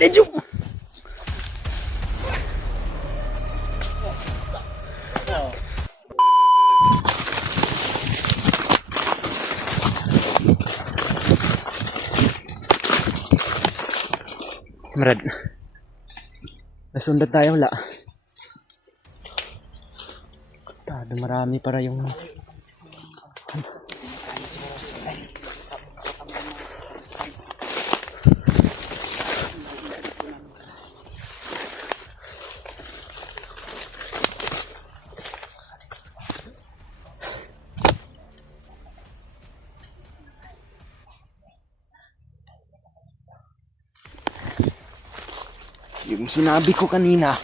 Medyo. Marad. Nasundan tayo, wala. Tado marami para yung sinabi ko kanina,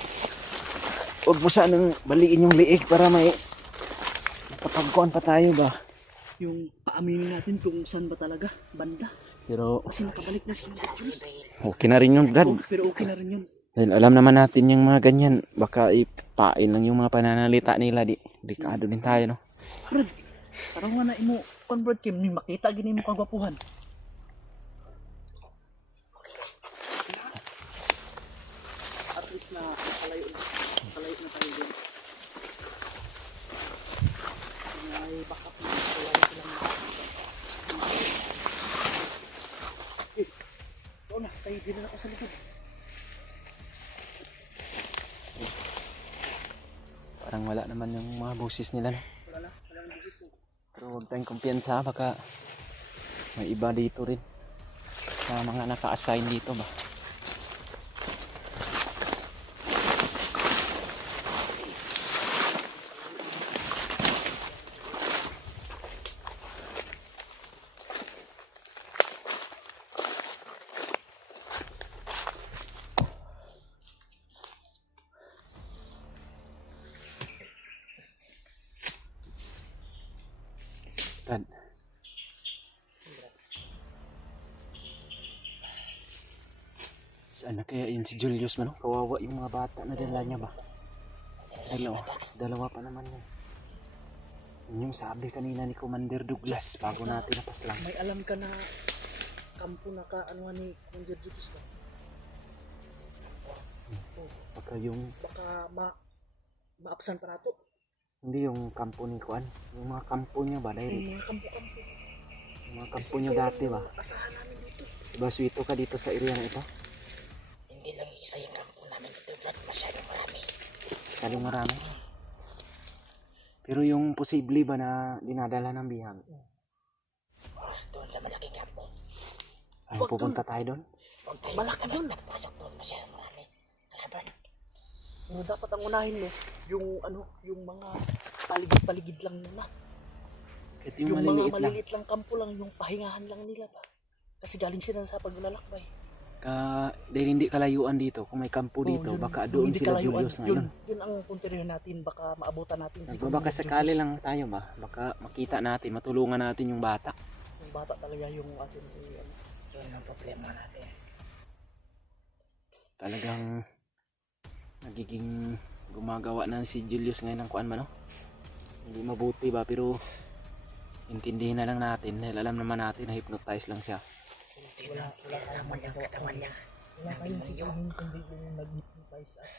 huwag mo sanang baliin yung liig para may makapagkuhan pa tayo ba. Yung paaminin natin kung saan ba talaga banda. Pero Kasi nakabalik na si Jules. okay na rin yun, Brad. Pero okay na rin yun. Dahil alam naman natin yung mga ganyan, baka ipain lang yung mga pananalita nila. Delikado din tayo, no? Brad, parang nga na imo, Brad Kim, may makita gini mo kagwapuhan. At least na nakalayo na tayo din. May backup na wala na silang ito na, tayo din na ako sa likod. Parang wala naman yung mga boses nila, no? Wala nang bigis mo. Pero huwag tayong kumpiyansa, baka may iba dito rin. Sa mga naka-assign dito ba? Brad. Saan na kaya yun si Julius man? Kawawa yung mga bata na dala niya ba? Dalawa pa naman yun. Yun yung sabi kanina ni Commander Douglas bago natin napaslang. May alam ka na kampo na ka ano ni Commander Douglas ba? Baka yung Baka ma-absent pa nato. hindi yung kampo ni Kuan, yung mga kampo niya ba dahil Yung mga kampo-kampo. yung mga kampo niya dati ba? Asahan namin dito. Diba swito ka dito sa area na ito? Hindi lang isa yung kampo namin dito, Brad. Masyadong marami. Masyadong marami. Pero yung posible ba na dinadala ng bihag? Doon sa malaking kampo. Ay, pupunta tayo doon? Malaki doon. Pasok doon, masyadong marami. Brad. Pero dapat ang unahin mo, yung mga paligid-paligid lang muna. Ito Yung mga maliliit lang. maliliit lang kampo lang, yung pahingahan lang nila ba. Kasi galing sila sa paglalakbay. Dahil hindi kalayuan dito, kung may kampo dito, baka doon hindi sila kalayuan. Julius ngayon. Yun ang punteriyo natin, baka maabutan natin. Baka sakali lang tayo ba? Baka makita natin, matulungan natin yung bata. Yung bata talaga yung atin. Yan ang problema natin. Talagang nagiging gumagawa na si Julius ngayon ng kuan ba, no? Hindi mabuti ba, pero intindihin na lang natin dahil alam naman natin na hypnotize lang siya. Wala naman yung katawan niya. Wala kayong sasabihin kundi yung nag-hypnotize at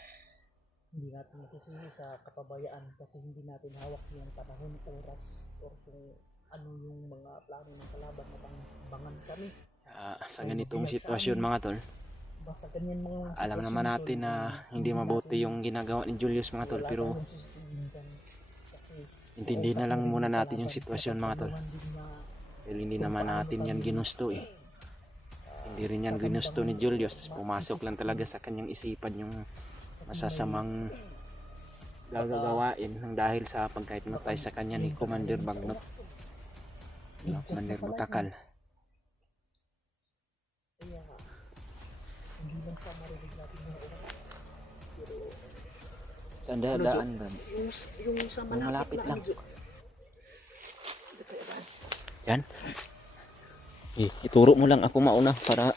hindi natin masisisi sa kapabayaan kasi hindi natin hawak yung panahon, oras, or kung ano yung mga plano ng kalaban na bangan kami. Sa ganitong sitwasyon mga tol, Basta ganyan mga alam naman natin na hindi mabuti yung ginagawa ni Julius mga tol, pero intindihin na lang muna natin yung sitwasyon mga tol. Dahil hindi naman natin yan ginusto eh. Hindi rin yan ginusto ni Julius. Pumasok lang talaga sa kanyang isipan yung masasamang gagawain ng dahil sa pagka-hypnotize sa kanya ni Commander Bagnot. Commander Butakal. Kaya hindi lang sa marinig natin mga oras. Saan daan ba? Yung sa malapit lang. medyo. Yan. Ituro mo lang ako mauna para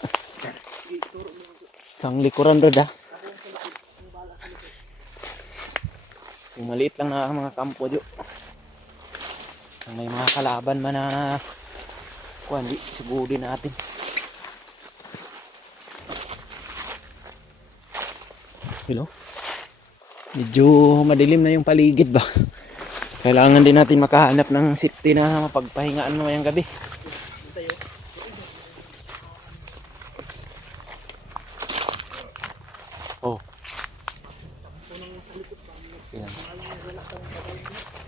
sang likuran bro da. Yung maliit lang na mga kampo dyo. May mga kalaban man na kuan di siguro din natin. Hello? Medyo madilim na yung paligid ba? Kailangan din natin makahanap ng safety na mapagpahingaan mamayang gabi. Oh. Yan.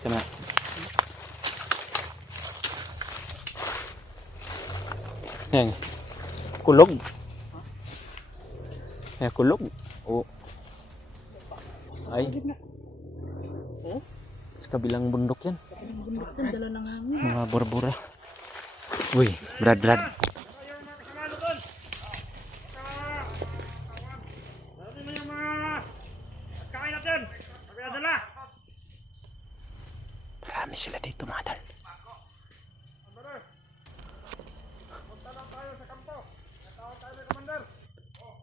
Sama. Yan. Kulog. Yan, kulog. Oh. Ay. Sa kabilang bundok yan. Dala ng hangin. Mga bura-bura. Uy, Brad. Marami sila dito, mga tol.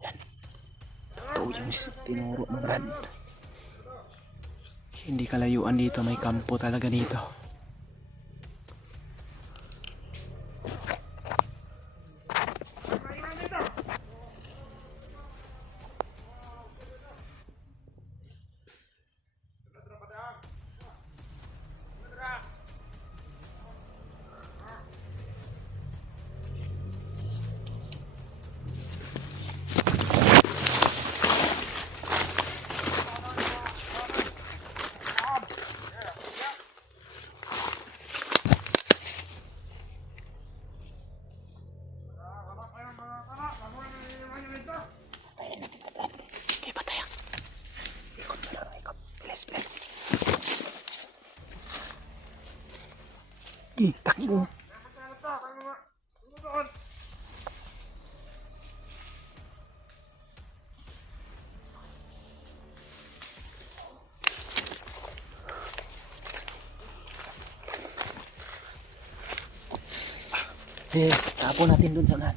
Yan. Ito yung tinuro mo, Brad. Hindi kalayuan dito, may kampo talaga dito. Okay, patayan. Ikot mo lang, ikot. Bilis. Takbo. Tapo natin dun sa unahan.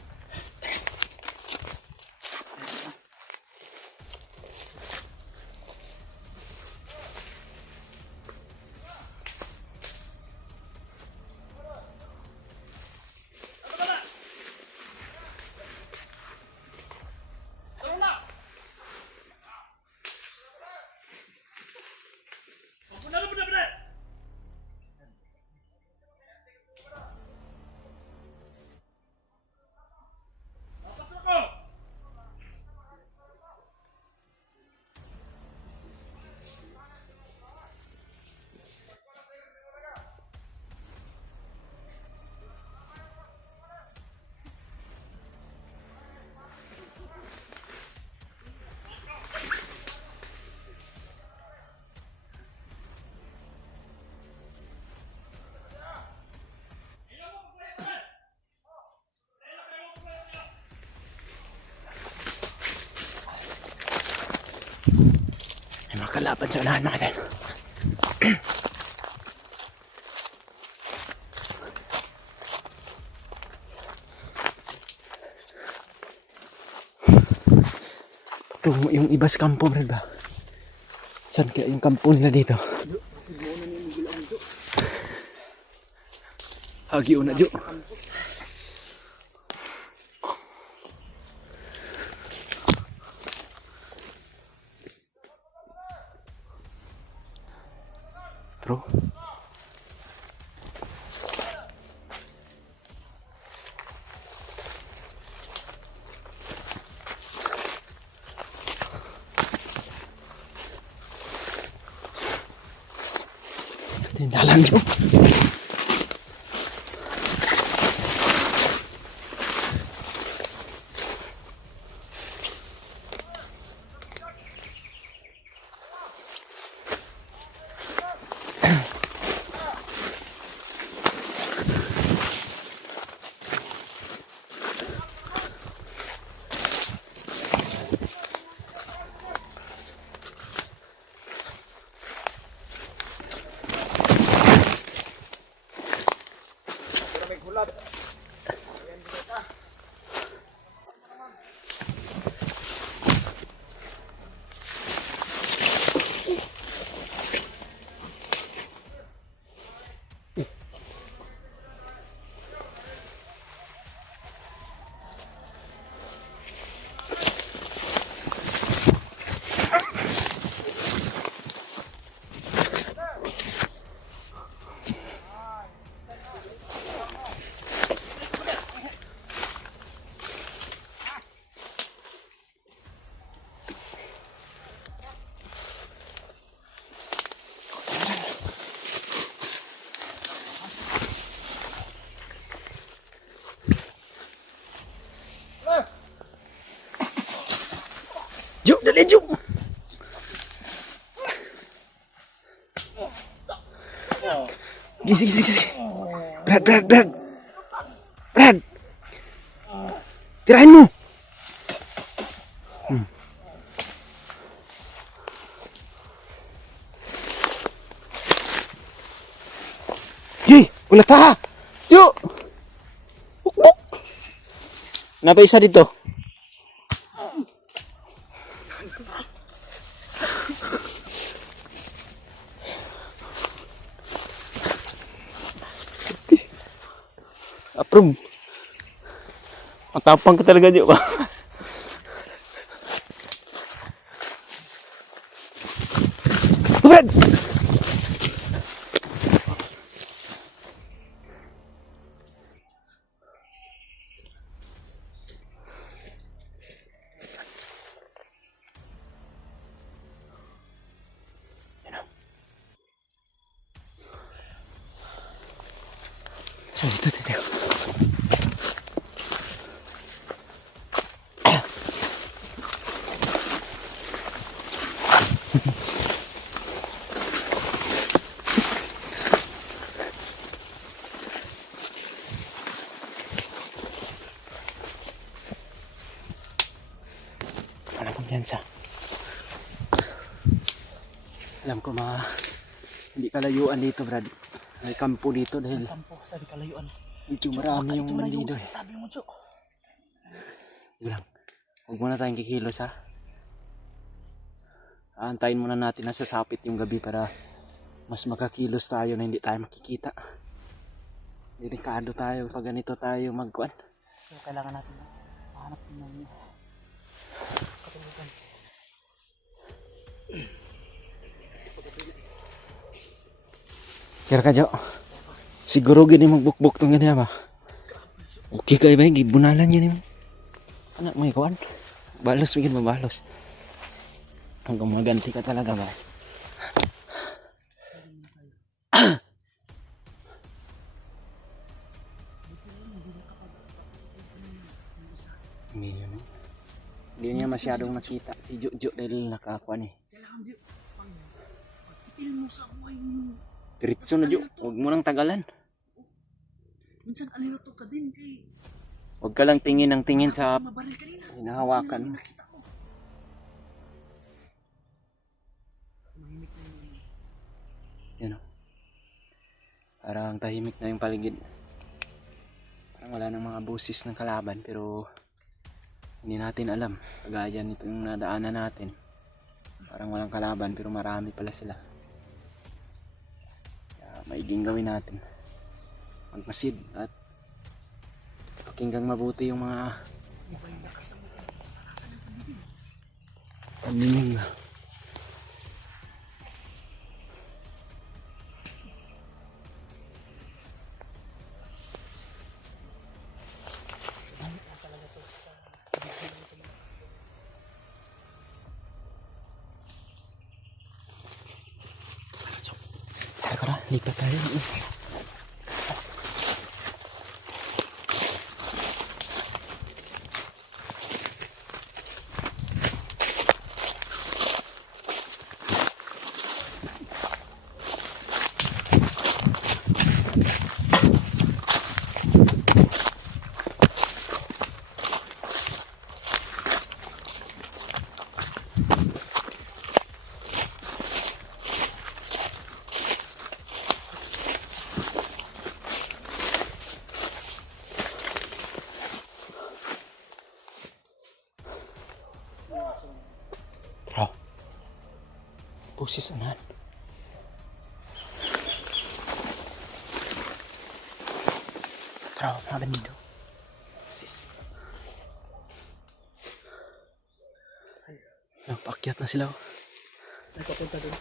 May mga kalaban sa unahan, mga tol. Ito, yung iba sa kampo, Brad ba? Saan kaya yung kampo nila dito? Hagi una, Jo. Bro. Tindalang, Jo. Dali, Jum! Sige. Brad. Brad! Tirahin mo! Jay! Ulat ha! Yo! Buk! Napa isa dito? Approve. Matapang ka talaga, Jay. Brad! Dito. Walang kumpiyansa. Alam ko hindi kalayuan dito, Brad. May kampo dito dahil Kampo sa di kalayuan. medyo marami yung bandido eh. Sabi mo, Jo. Lang. Huwag muna tayong kikilos ha. Aantayin muna natin na sasapit yung gabi para mas makakilos tayo na hindi tayo makikita. Delikado tayo pag ganito tayo magkuhan. So, kailangan natin mahanap ng katulugan. Kira ka, Jo. Siguro gini magbukbuk tong ganyan ba? Okay kayo ba? Gibunalan yan yung anak mo ikawan. Balos, bigyan mabalos. Hanggang maganti ka talaga ba? Hindi niya masyadong nakita si Jojo dahil nakakuan eh. Kailangan, Jo. Pagpipil mo sa buhay mo. Diretso na, Jo. Huwag mo nang tagalan. Minsan aliluto ka din kay Huwag ka lang tingin ng tingin sa mabaril kanina. hinahawakan mo. Nakita ko. Mahimik na yun. Yan o. Parang tahimik na yung paligid. Parang wala nang mga boses ng kalaban pero hindi natin alam. Kagaya nito yung nadaanan natin. Parang walang kalaban pero marami pala sila. Kaya maiging gawin natin. Magmasid at pakinggang mabuti yung mga panining. Tara, lipat tayo. Bro, boses naman. Bro, mga bandido. Boses. Paakyat na sila. Nagpapunta doon.